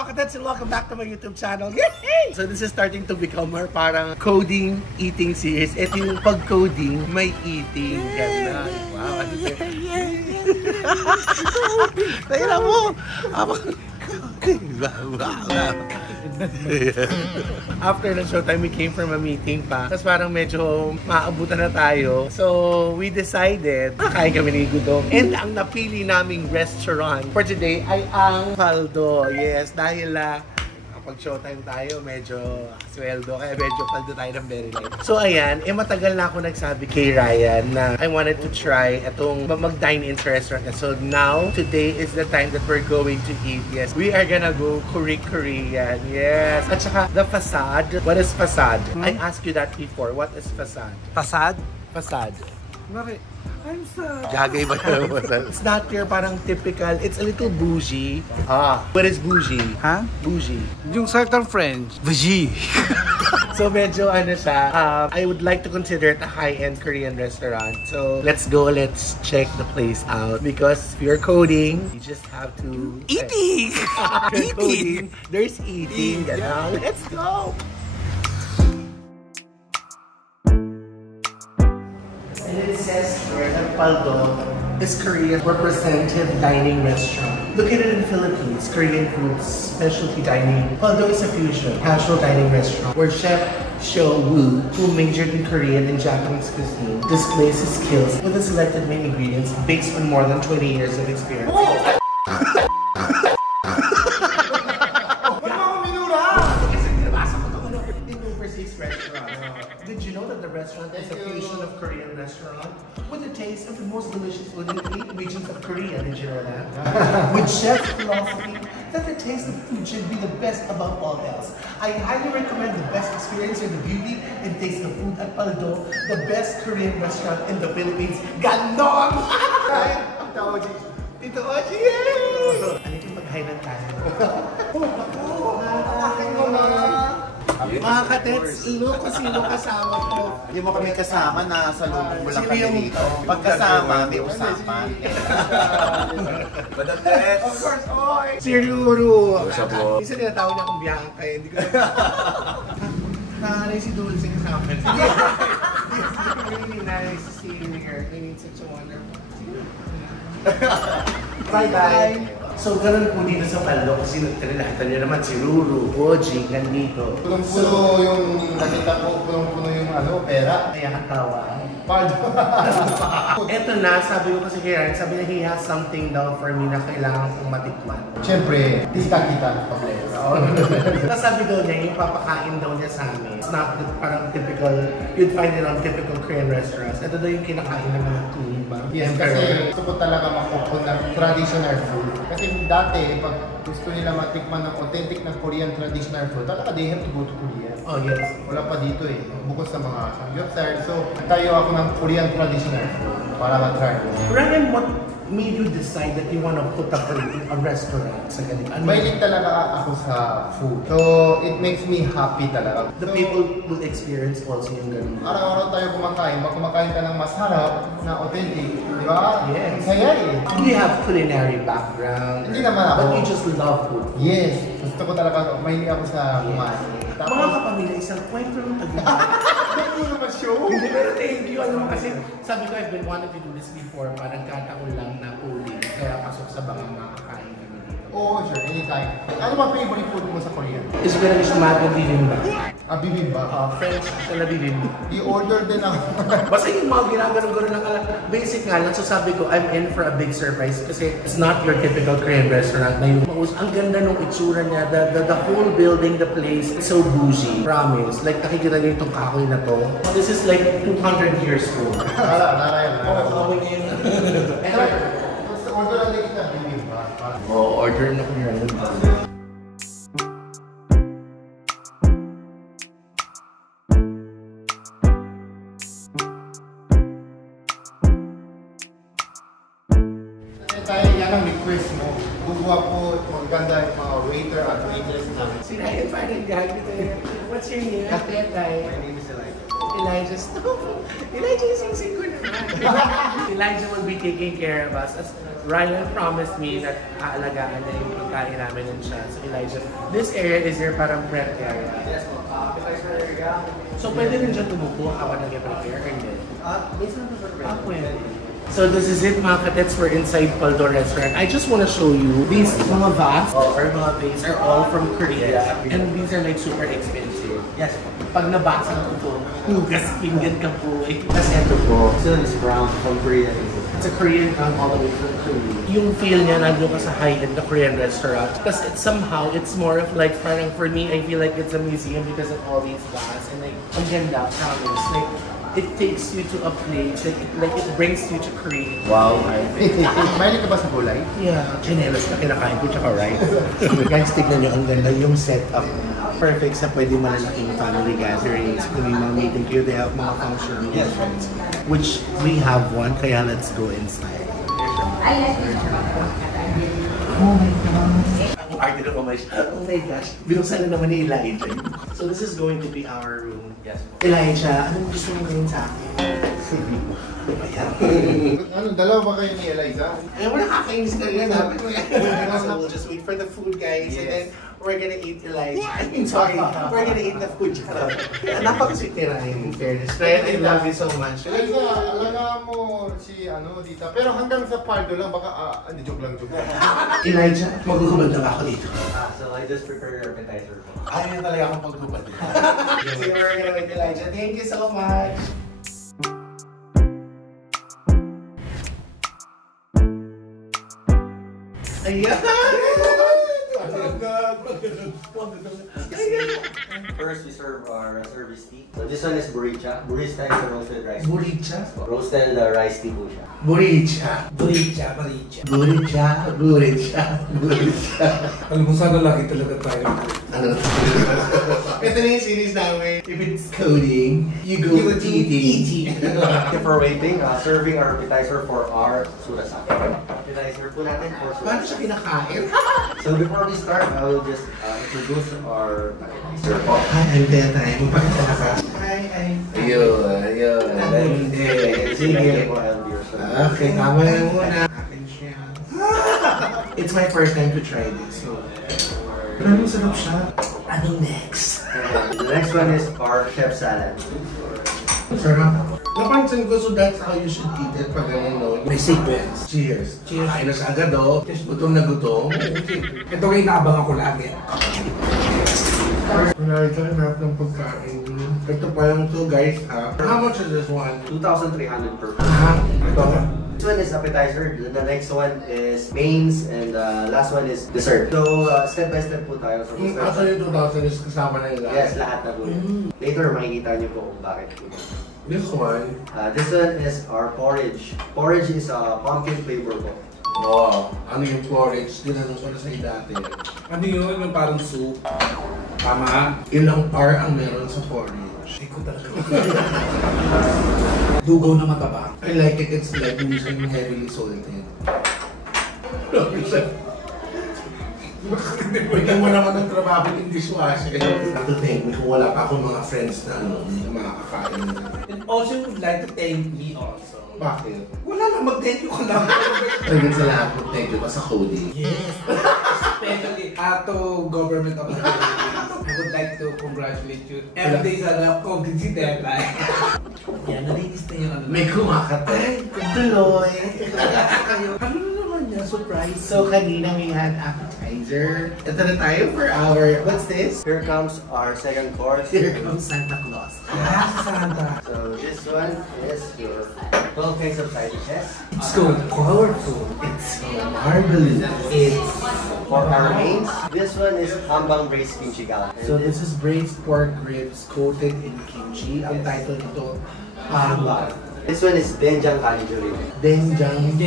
mga kadets and welcome back to my YouTube channel. Yay! So this is starting to become more parang coding, eating series. Ito yung pag-coding, may eating. Ganda. Wow, ano siya? Tayla mo! After the showtime, we came from a meeting pa. Tapos parang medyo maabutan na tayo. So, we decided, kakain kami ni Gudong. And ang napili naming restaurant for today ay ang Paldo. Yes, dahil pag showtime tayo, medyo sweldo. Kaya medyo paldo tayo ng very light. So, ayan. Matagal na ako nagsabi kay Ryan na I wanted to try itong mag-dine-in sa restaurant. So, now, today is the time that we're going to eat. Yes, we are gonna go Korean. Yes. At saka, the facade. What is facade? I asked you that before. What is facade? Facade? Facade. Bakit? I'm sad. Gagay ba yung facade? It's not your parang typical. It's a little bougie. What is bougie? Ha? Bougie. Yung certain French, bougie. So medyo ano siya, I would like to consider it a high-end Korean restaurant. So let's go, let's check the place out. Because if you're coding, you just have to... Eating! Eating! There's eating. Let's go! And it says here that Paldo is Korea's representative dining restaurant. Located in the Philippines, Korean foods, specialty dining. Paldo is a fusion, casual dining restaurant where Chef Seo Woo, who majored in Korean and Japanese cuisine, displays his skills with a selected main ingredients based on more than 20 years of experience. Did you know that the restaurant is a fusion of Korean restaurant with the taste of the most delicious food in the 8 regions of Korea? Did you know that? With chef's philosophy that the taste of food should be the best above all else. I highly recommend the best experience in the beauty and taste of food at Paldo, the best Korean restaurant in the Philippines. Ganon! Tito Oji! Tito Oji! Yay! Ano yung pag-hainan tayo? Mga katets, look kung sino kasama ko. Hindi mo kami kasama na sa loob mo lang kami dito. Pagkasama, may usapan. Madam Tets! Of course, oy! Si Ruru! Isa niya tawag niya kung Bianca eh. Hindi ko nahanay si Dulce sa akin. Really nice seeing her. It's such a wonderful. Bye-bye! So, ganun po dito sa Paldo kasi nakita niyo naman si Ruru, Oji, nandito. Punong-puno yung nakita ko, punong-puno yung pera. Kaya katawa. Paldo. Eto na, sabi ko kasi kay Ryan, sabi niya he has something daw for me na kailangan kong matikman. Siyempre, kita-kita. Tapos sabi daw niya, yung papakain daw niya sa amin. It's not parang typical, you'd find it on typical Korean restaurants. Ito daw yung kinakain ng mga tuni ba? Yes, kasi gusto ko talaga makukon ng traditional food. Kasi dati, pag gusto nila matikman ng authentic na Korean traditional food, talaga they have to go to Korea. Oh yes. Wala pa dito eh. Bukod sa mga samgyeopsal. So, tayo ako ng Korean traditional food para ma-try. Ryan, what made you decide that you want to put up a restaurant sa ganito? Mahilig talaga ako sa food. So, it makes me happy talaga. The people will experience also yung ganun. Araw-araw tayo kumakain. Kumakain ka ng masarap na authentic. Di ba? Yes. Ang saya eh. Do you have culinary background? Hindi naman ako. But you just love food? Yes. Gusto ko talaga. Mahilig ako sa kumain. Mga kapamilya, isang kwento ng tagumpay. Hindi naman show. Hindi, pero thank you. Ano kasi, sabi ko, I've been wanting to do this before. Parang kataon lang na uli. Kaya pasok sa baka makakain kami dito. Oo, sure. Anytime. Ano ba favorite food mo sa Korea? Is Vietnamese mago bibimbap. Bibimbap. French na bibimbap. I-order din ako. Basta yung mga ginaganon-ganon ng basic nga lang. So sabi ko, I'm in for a big surprise. Kasi it's not your typical Korean restaurant na yung ang ganda nung itsura niya. The whole building, the place, it's so bougie. Promise. Like nakikita niyo itong kahoy na to. This is like 200 years old. Narayan. Oo, kahoy niya yun. Order lang din kita. Bibimbap. Oo, order na ko yun. Yan ang request mo. Gugwa po, maganda yung mga waiter at waitress namin. Si Ryan parang gagawin. What's your name? Tetay. My name is Eli. Elijah, stop! Elijah, ising-sing ko naman. Elijah will be taking care of us. As Ryan promised me na aalagaan na yung pagkain namin ng siya. So Elijah, this area is your parang prep area. Yes, area. So pwede rin siya tumupo habang nag-prepare or hindi? Minsan na Pwede. So this is it mga katets, we're inside Paldo Restaurant. I just want to show you, these mga vats or mga vase are all from Korea. And these are like super expensive. Yes. Pag nabasa ko ito, hugas pinggan ka po. Tapos ito po. This one is brown from Korea. It's a Korean town all the way from Korea. Yung feel niya, nandun ka sa high-end na Korean restaurant. Tapos somehow, it's more of like, parang for me, I feel like it's a museum because of all these vases. And like, ang ganda, promise. Like, it takes you to a place, like it brings you to Korea. Wow. Mahilig ka ba sa gulay? Yeah, chinelas na kinakain ko, tsaka rice. Guys, tignan nyo, ang ganda yung setup. Perfect sa pwede malalaking family gatherings. Kung yung mga meeting kayo, they have mga functional events. Which we have one, kaya let's go inside. Oh my gosh. Ang arte na kumash. Oh my gosh. Binuksan na naman ni Elijah. So this is going to be our room. Yes. Elijah, anong gusto mong gawin sa akin? Ayan. Ano, dalawa ba kayo ni Eliza? Eh, wala kakainis na rin. So we'll just wait for the food, guys. And then we're gonna eat Elijah. I mean, sorry. We're gonna eat the food. Napaka-sweet ni Ryan, in fairness. Ryan, I love you so much. Eliza, alagaan mo si Dita. Pero hanggang sa pardo lang, baka, hindi, joke lang. Elijah, magugubad lang ako dito. So I just prepare your appetizer. Ayaw niya talaga akong paggubad dito. So we're gonna wait Elijah. Thank you so much. Ayan! First, we serve our service tea. So this one is buricha. Buricha is a roasted rice. Buricha? Roasted rice tea po siya. Buricha. Baricha. Buricha. Buricha. Buricha. Alam mo, sana lagi talaga tayo. Ano? Ito na yung series namin. If it's coding, you go to eating. For waiting, serving our appetizer for our surasaki. Appetizer po natin for Paano siya surasaki. kinakain? So before we start, I will just introduce our appetizer po. Hi, I'm Teta. Magpakita na ka. Hi. Ayun. Sige. Okay, tama na muna. Akin siya. It's my first time to try this. So, maraming sarap siya. Anong next? The next one is our chef salad. Sarap. Napansin ko, so that's how you should eat it pag ano, may sequence. Cheers. Kain na siya agad, oh. Gutom na gutom. Ito kayo inaabang ako lagi. Wala, ito hanap ng pagkain. Ito pa yung two, guys, ha? How much is this one? 2,300 per person. Ha? Ito? This one is appetizer, the next one is mains, and last one is dessert. So, step by step po tayo. So, Actually, 2,000 is kasama na yung lahat. yes, lahat na po. Later, makikita niyo po kung bakit po. This one? This one is our porridge. Porridge is a pumpkin flavor po. Wow. Ano yung porridge? Tinanong ko na sa'yo dati. Ano yun? Yung parang soup. Tama? Ilang R ang meron sa porridge? Hindi ko talaga. Dugaw na mataba. I like it. It's like using heavily salted. Bigyan mo naman ng trabaho in dishwasher. To thank me kung wala pa akong mga friends na makakakain. And also, would like to thank me also. Bakit? Wala lang, mag-thank you ka lang. Ayun sa lahat mo, thank you pa sa coding. Yes. Especially to government of the Philippines. I would like to congratulate you. Every day sa lap ko, si deadline. Yan, nalinis na yung ano. May kumakatay. Tuloy. Ano na naman niya? Surprise. So kanina we had appetizer. Ito na tayo for our, what's this? Here comes our second course. Here comes Santa Claus. Santa. So, this one is your 12 kinds of side dishes. It's so colorful. It's so marvelous. It's For our mains, this one is hambang braised kimchi galang. so this is braised pork ribs coated in kimchi. Ang title nito, Hambang. This one is denjang kanijuri. Denjang.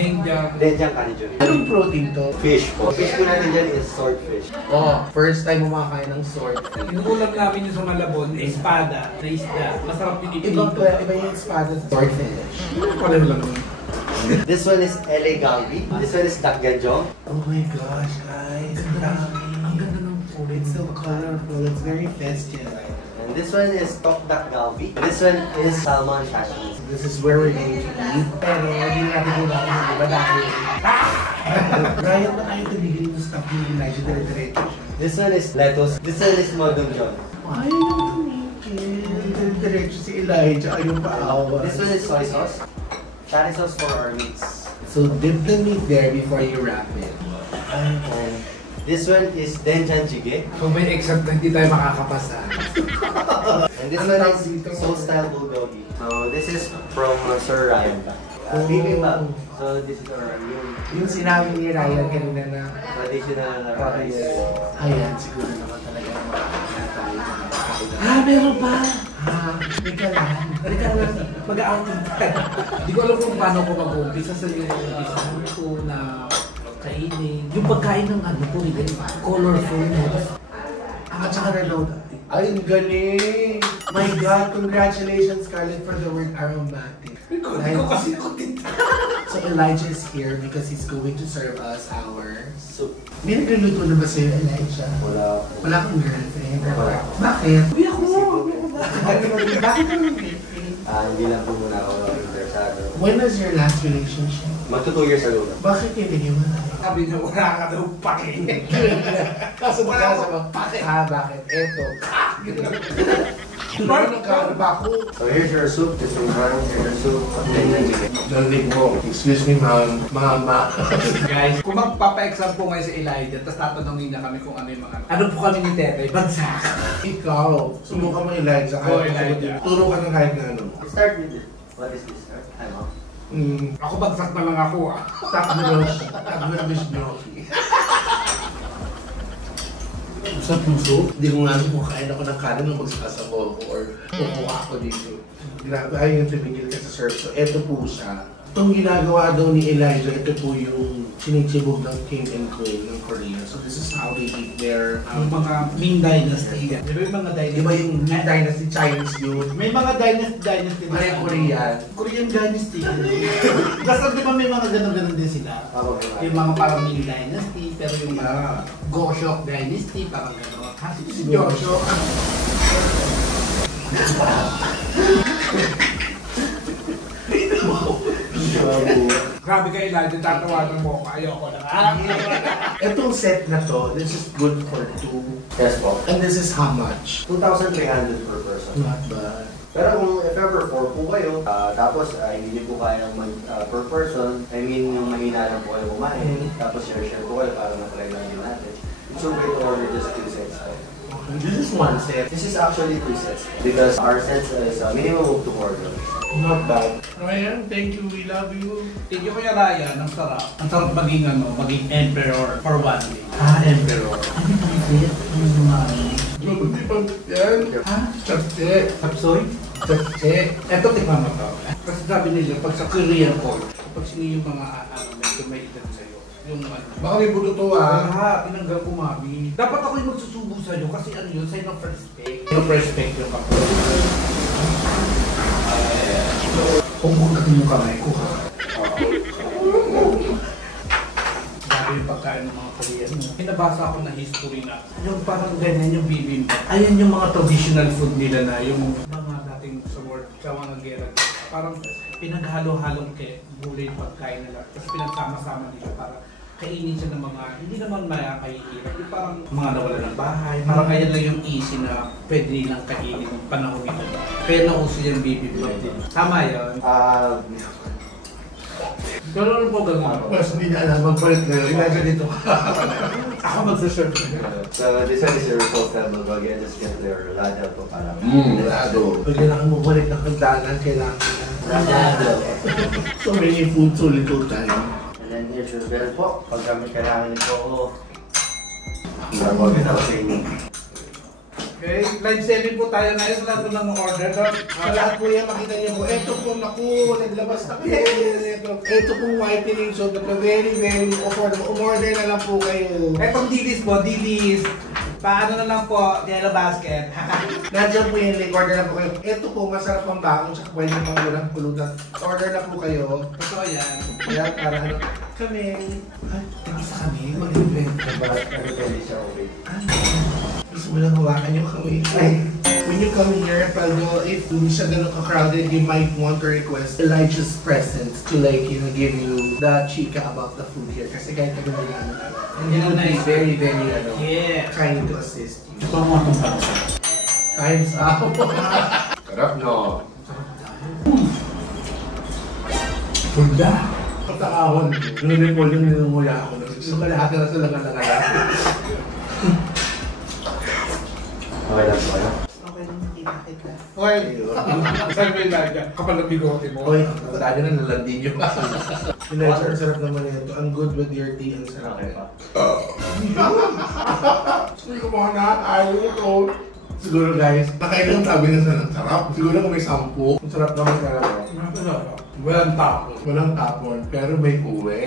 Denjang kanijuri. Anong protein to? Fish po. Fish po natin dyan is swordfish. Oh, first time kumakain ng swordfish. Inuulam namin yung sa Malabon, espada, na isda. Masarap yung Iba iprito. yung espada sa swordfish. Pareho lang naman. This one is LA Galbi. This one is dakganjong. Oh my gosh, guys. Ang ganda ng food. It's so colorful. It's very festive. And this one is Tokdak Galbi. This one is Salmon Sashimi. This is where we're going to eat. Pero hindi natin gulatin yung iba dahil... Ryan, ba kayo tumigil yung stuff ni Elijah dire-diretso siya? This one is lettuce. This one is Modong John. Ayaw yung tumigil. Dire-diretso si Elijah. Ayaw pa awa. This one is soy sauce. Curry sauce for our meats. So dip the meat there before you wrap it. And this one is Denjan Jjigae. Kung may exam na hindi tayo makakapasa. And this one is Soul Style Bulgogi. So this is from Sir Ryan. Bibimbap. So this is our Yung sinabi ni Ryan kanina na traditional na rice. ayan, siguro naman talaga makakaya. Meron pa! Teka lang. Mag-outing tayo. Hindi ko alam kung paano ko mag-umpisa sa yung umpisahan ko na kainin. Yung pagkain ng ano po, colorful mo. At saka reload. Ay, ang galing! My God, congratulations Scarlett for the word aromatic. Hindi ko kasi kutit. So Elijah is here because he's going to serve us our soup. May nagluluto na ba sa'yo, Elijah? Wala. Wala kang girlfriend? Wala. Bakit? Uy, ako! Bakit ka ng girlfriend? Hindi lang po muna ako interesado. When was your last relationship? Magto 2 years ago na. Bakit hindi mo na? Sabi niya, wala ka daw pakinig. Kaso wala sa mga bakit? Bakit? Eto. Ano ka ba ako? So here's your soup. This is your soup. Denjan Jjigae. Narinig mo. Excuse me, ma'am. Mama. Guys, kung magpapa-exam po ngayon si Elijah, tapos tatanungin niya kami kung ano yung mga... Ano po kami ni Tete? Bagsak. Ikaw, subukan mo Elijah. Oh, Kahit Elijah. turo ka ng kahit na ano. Start with this. What is this? Ano? Ako bagsak na lang ako ah. Takburos. Takburos gnocchi. Sa puso, hindi ko nga kung kain ako ng kanin nung magsasabaw ko or kukuha ako dito. Grabe, ayaw yung tumigil ka sa serve. So, eto po siya. Itong ginagawa daw ni Elijah, ito po yung sinitsibog ng king and queen ng Korea. So, this is how they eat their... Yung mga Ming Dynasty. Di ba yung mga dynasty? Di ba yung Ming Dynasty Chinese yun? May mga dynasty Ay, Korean. Korean dynasty. Basta di ba may mga ganun-ganun din sila? Yung mga parang Ming Dynasty, pero yung mga Goshok Dynasty, parang gano'n. Kasi si Goshok. Grabe kayo lahat, tatawanan mo ako. Ayoko na. Itong set na to, this is good for 2. Yes po. And this is how much? 2,300 per person. Not bad. Pero kung if ever 4 po kayo, tapos hindi niyo po kaya mag per person, I mean yung mahina lang po kayo kumain, tapos share po kayo para matry lang din natin. It's okay to order just 2 sets. This is 1 set. This is actually 2 sets because our sets is minimum of 2 orders. Not bad. Ryan, thank you. We love you. Thank you Kuya Ryan, ang sarap. Ang sarap maging maging emperor for 1 day. Emperor. Ano yung pangit? Ano yung Hindi pa yan. Chapche. Sapsoy? Chapche. Eto, tikman mo to. Kasi sabi nila, pag sa Korean call, pag sino yung mga medyo may edad sa'yo, yung Baka may buto pinanggal ko mami. Dapat ako yung magsusubo sa'yo kasi ano yun, sign of respect. Yung respect yung kapag. Kung bukatin mo kamay ko ha. Grabe yung pagkain ng mga Korean mo. Pinabasa ako na history na yung parang ganyan yung bibimbap. Ayan yung mga traditional food nila na yung mga dating sa world, sa mga gera. Parang pinaghalo-halong gulay yung pagkain nila. Tapos pinagsama-sama nila para kainin siya ng mga, hindi naman makakahihirap. Yung parang mga nawala ng bahay. Parang kaya lang yung easy na pwede nilang kainin ng panahon nito. Kaya nauso yung bibimbap din. Tama yun. Gano'n po gano'n. Mas hindi niya alam. Magpalit na yun. Imagine dito. Ako magsaserve. So this one is your full table bag. I just get your ladle po para. Lado. Pag kailangan mo balik ng hagdanan, kailangan Ladle. so many food, so little time. And then here's your bell po. Pag kami kailangan nito ako. Nagawin ako sa inyo. Okay, live selling po tayo ngayon sa lahat ng order. Sa lahat po yan, makita niyo po. Ito po, naku, naglabas na po. Ito pong whitening soap na very, very affordable. Umorder na lang po kayo. Etong dilis po, dilis. Paano na lang po, yellow basket. Nandiyan po yung link, order na po kayo. Ito po, masarap ang baon, tsaka pwede pang walang pulutan. Order na po kayo. Totoo yan. Kaya para ano, kami. Ay, isa kami, mag-event. Pero pwede siya okay. mo lang hawakan yung kamay. When you come here, Paldo, if hindi siya ganun ka-crowded, you might want to request Elijah's presence to like, you know, give you the chika about the food here. Kasi kahit kami nag-ano ka. And he would be very, very, kind to assist you. Ito mo itong pansa. Time's up. Sarap no. Pulda. Pagkakawan, nung inipol yung ninunguya ako. So kalahati na sila nga. Okay lang po kayo. Okay lang, kita. Okay. Saan ba yung lagyan? Kapal ng bigote mo. Okay, lagi na nalandin yun. Elijah, ang sarap naman ito. I'm good with your tea. Ang sarap. Okay pa. Hindi ko mga nakakain ito. Siguro guys, nakailang sabi na sa sarap. Siguro kung may 10. Ang sarap naman sarap. Walang tapon. Walang tapon, pero may uwi.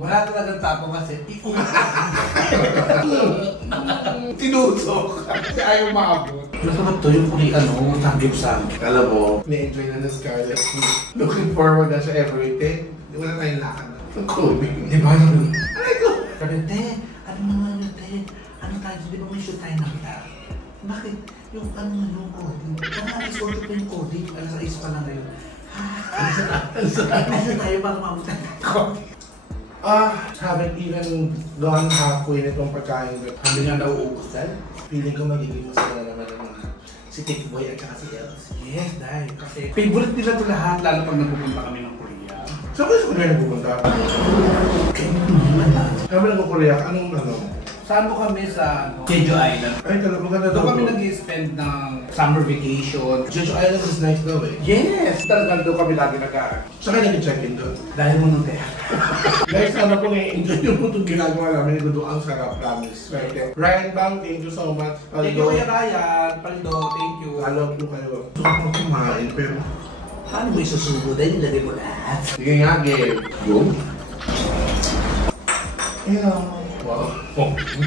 Wala talagang tapon kasi ikuha. Tinusok. Kasi ayaw maabot. Masarap to yung kung tanggip sa amin. Alam mo, na-enjoy na ng Scarlett. Looking forward na siya every day. Wala tayong lakad na. Ang coding. Di ba? Ay ko! Sabi, te, ano naman yun, te? Ano tayo? Di ba may shoot tayo ng gitara? Bakit? Yung yung coding. Alas 8 pa yung coding. Alas 6 pa lang ngayon. Alas tayo para mabutan ng coding. Haven't even gone halfway nitong pagkain. Hindi nga nauubos dahil. Feeling ko magiging masaya naman ng mga si Tikboy at saka si Els. Yes, dahil. Kasi favorite nila ito lahat, lalo pag nagpupunta kami ng Korea. Saan kayo sa Korea nagpupunta? Kami nagpo-Korea, anong Saan mo kami sa Jeju Island? Ay, talaga maganda Doon kami nag-spend ng summer vacation. Jeju Island is nice daw eh. Yes! Talagang doon kami lagi nag-aaral. Saan kayo nag-check-in doon? Dahil mo nung teha. Guys, sana po nga-enjoy nyo po itong ginagawa namin. Ito doon ang sarap, promise. Right there. Ryan Bang, thank you so much. Thank you, Kuya Ryan. Paldo, thank you. Follow po kayo. Gusto ko kumain, pero... Paano mo isusubo? Dahil nilagay mo lahat. Sige nga, game. Go. Ayun. Wow.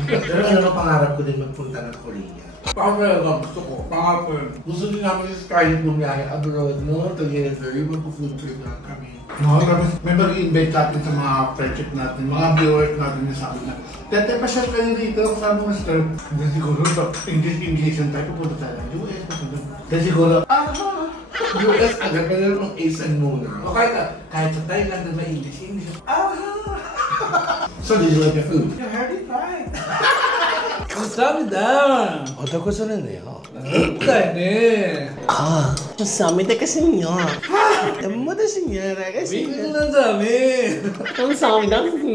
Pero ano pangarap ko din magpunta ng Korea. Pangarap gusto ko. Pangarap. Gusto din namin si Scarlett bumiyaya abroad, no? Together, mag-food trip lang kami. No, may mag-i-invite natin sa mga friendship natin, mga viewers natin na sabi na, Tete, pasyal kayo dito, kasama mo sir. Hindi siguro, English yung tayo, pupunta tayo ng US, Kasi siguro, US agad pa lang ang ASEAN muna. O kahit sa Thailand na may English. So, did you like the food? You heard it right. 감사합니다. 어떠셨나요? 네. 감사합니다 kasi 너무 signora kasi Bigyan sa amin. 감사합니다 kasi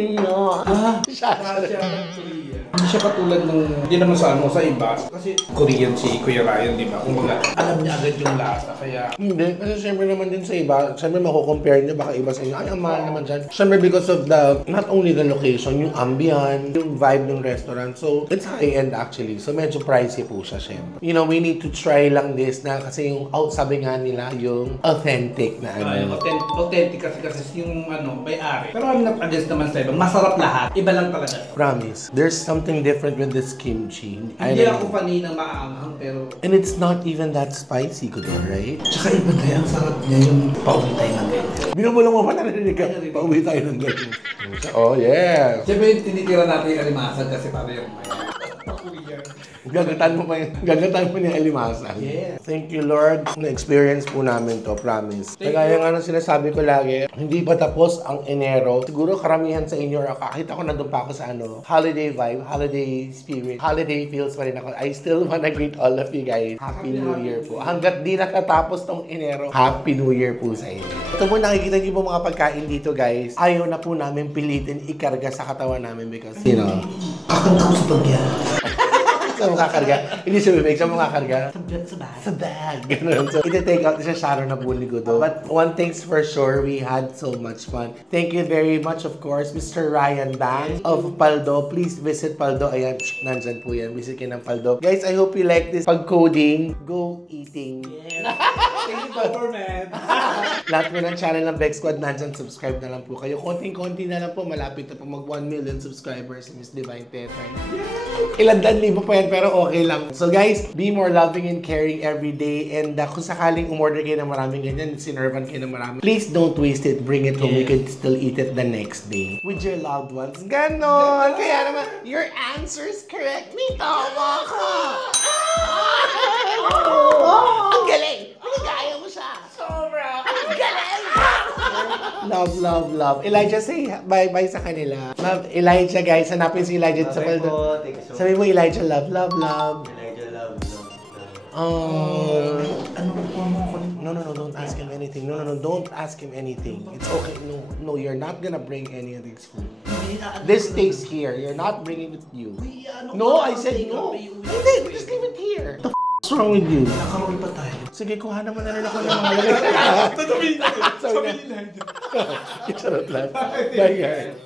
Hindi siya katulad ng, hindi naman sa sa iba. Kasi Korean si Kuya Ryan, di ba? Kumbaga, alam niya agad yung lasa. Kaya, hindi, kasi syempre naman din sa iba, syempre mako-compare niya baka iba sa inyo. Ay, ang mahal naman dyan. Syempre because of the, not only the location, yung ambient, yung vibe ng restaurant. So, it's high-end actually. So, medyo pricey po siya syempre. You know, we need to try lang this na kasi yung sabi nga nila, yung authentic na yung authentic kasi yung may-ari. Pero I'm not against naman sa iba. Masarap lahat. Iba lang talaga. Promise. There's something different with this kimchi. Hindi ako pani ng maanghang pero... And it's not even that spicy, Kudo, right? Tsaka iba tayo, ang sarap niya yung pauwi tayo ng ganyan. Binubulong mo pa narinig ka. Pauwi tayo ng ganyan. Oh, yeah. Siyempre, tinitira natin yung alimasan kasi para yung Gagatan mo niya alimasan. Yeah. Thank you, Lord. Na-experience po namin to, promise. Kaya nga nang sinasabi ko lagi, hindi pa tapos ang Enero. Siguro karamihan sa inyo, kahit ako nandun pa ako sa holiday vibe, holiday spirit, holiday feels pa rin ako. I still wanna greet all of you guys. Happy New Year po. Hanggat di nakatapos tong Enero, Happy New Year po sa inyo. Ito po, nakikita niyo po mga pagkain dito, guys. Ayaw na po namin pilitin ikarga sa katawan namin because, you know, Kakanta ko sa pagyan. saan mo kakarga? Hindi sa bibig, saan mo kakarga? Sa bag. Sa bag. Ganun. So, iti-take out siya Sharon na buli ko do. But one thing's for sure, we had so much fun. Thank you very much, of course, Mr. Ryan Bang of Paldo. Please visit Paldo. Ayan, nandyan po yan. Visit kayo ng Paldo. Guys, I hope you like this pag-coding. Go eating. Yes. Thank you, government. Lahat po ng channel ng Bex Squad, nandyan, subscribe na lang po kayo. Konting-konti na lang po, malapit na po mag 1 million subscribers si Miss Divine Tetran. Ilan dan libo pa yan pero okay lang. So guys, be more loving and caring every day. And kung sakaling umorder kayo ng maraming ganyan, sinervan kayo ng marami, please don't waste it. Bring it home. You can still eat it the next day. With your loved ones. Ganon. Kaya naman, your answer's correct. May tawa ka. Ang galing. Nagaya mo siya. Sobra. Ang galing. Love, love, love. Elijah, say bye-bye sa kanila. Love, Elijah, guys. Hanapin si Elijah sa paldo. Sabi mo, Elijah, love, love, love. Elijah, love, love, love. Oh. Ano po mo ako? No, don't ask him anything. No, don't ask him anything. It's okay. No, you're not gonna bring any of this food. This stays here. You're not bringing it with you. No, I said no. Hindi, just leave it here. What the what's wrong with you? Nakaroon pa tayo. Sige, kuha naman na rin ako ng mga lagay. Sabi nila. Charot lang. Bye, guys.